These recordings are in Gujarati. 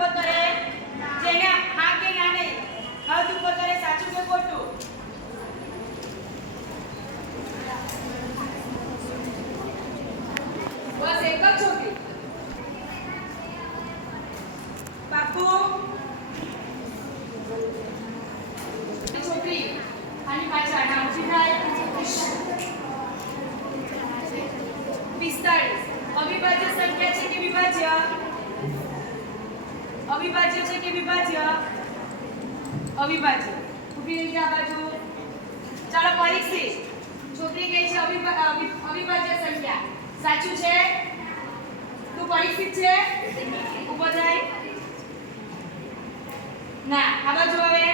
ઉપર કરે જેને હા કે ના નહીં હાથ ઉપર કરે સાચું કે ખોટું બસ એક જ છોકરી બાપુ છોકરી આની પાછળ ના ઊભી થાય 45 અવિભાજ્ય સંખ્યા છે કે વિભાજ્ય અવિભાજ્ય છે કે વિભાજ્ય અવિભાજ્ય ઊભી રહી જા બાજુ ચાલો પરીક્ષિત છોકરી કહે છે અવિભાજ્ય સંખ્યા સાચું છે તું પરીક્ષિત છે ઊભો થાય ના આ બાજુ આવે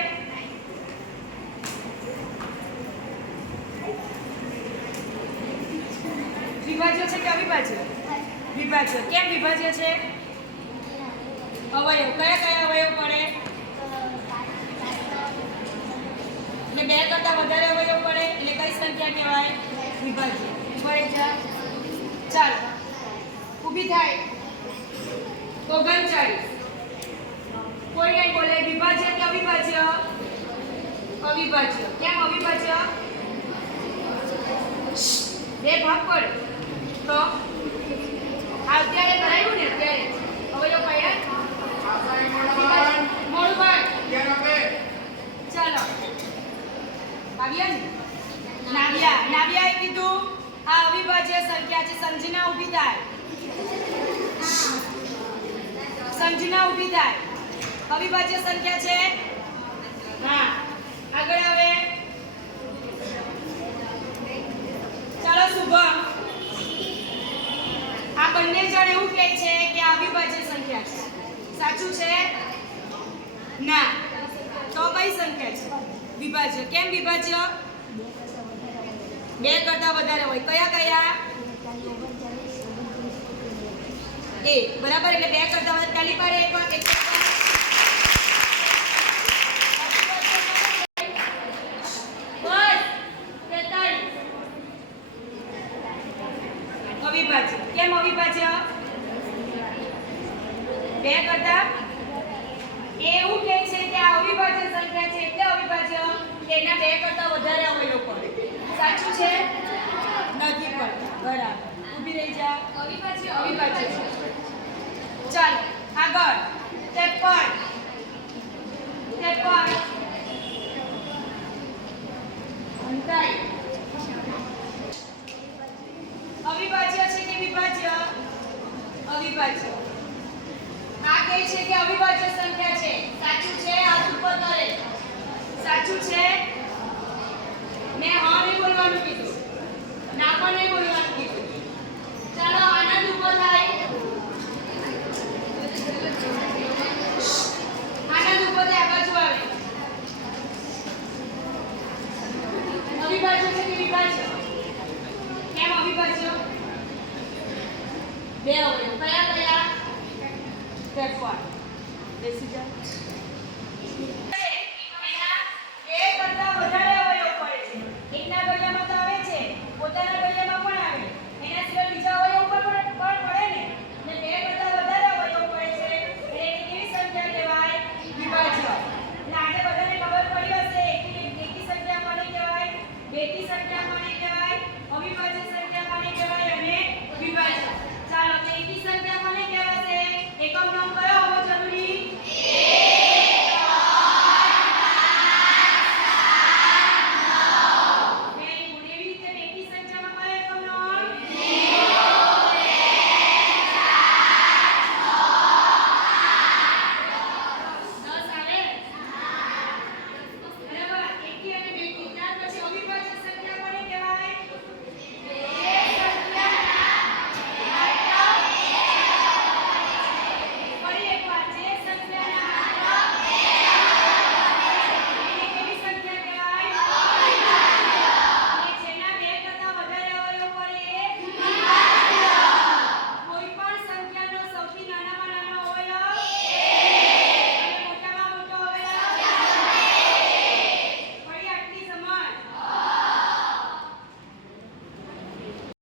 વિભાજ્ય છે કે અવિભાજ્ય વિભાજ્ય કેમ વિભાજ્ય છે અવયવ કયા કયા અવયવ પડે એટલે બે કરતા વધારે અવયવ પડે એટલે કઈ સંખ્યા કહેવાય વિભાજ્ય પડે જા ચાલો ઊભી થાય 39 કોઈ નહીં બોલે વિભાજ્ય કે અવિભાજ્ય અવિભાજ્ય કેમ અવિભાજ્ય બે ભાગ પડે તો અત્યારે કરાયું ને અત્યારે અવયવ પડ્યા મોડું ભાઈ ચાલો આવ્યા ને નાવ્યાએ કીધું આ અવિભાજ્ય સંખ્યા છે સમજીને ઊભી થાય સમજીને ઊભી થાય અવિભાજ્ય સંખ્યા છે હા આગળ આવે ચાલો શુભમ આ બંને જણ એવું કહે છે કે આ અવિભાજ્ય સંખ્યા છે સાચું છે ના તો કઈ સંખ્યા છે વિભાજ્ય કેમ વિભાજ્ય બે કરતા વધારે હોય કયા કયા એ બરાબર એટલે બે કરતા વધારે તાલી પાડે એક વાર અવિભાજ્ય કેમ અવિભાજ્ય બે કરતા એવું કહે છે કે આ અવિભાજ્ય સંખ્યા છે એટલે અવિભાજ્ય એના બે કરતા વધારે અવયવ પડે સાચું છે નથી પડતા બરાબર ઊભી રહી જા અવિભાજ્ય અવિભાજ્ય ચાલો આગળ 53 અવિભાજ્ય છે કે વિભાજ્ય અવિભાજ્ય આ કહે છે કે અવિભાજ્ય સંખ્યા છે સાચું છે હાથ ઉપર કરે સાચું છે મેં હા નહીં બોલવાનું કીધું ના પણ નહીં બોલવાનું કીધું ચાલો આનંદ ઉપર થાય આનંદ ઉપર થાય આ બાજુ આવે અવિભાજ્ય છે કે વિભાજ્ય કેમ અવિભાજ્ય બે અવયવ કયા કયા 53 બેસી જા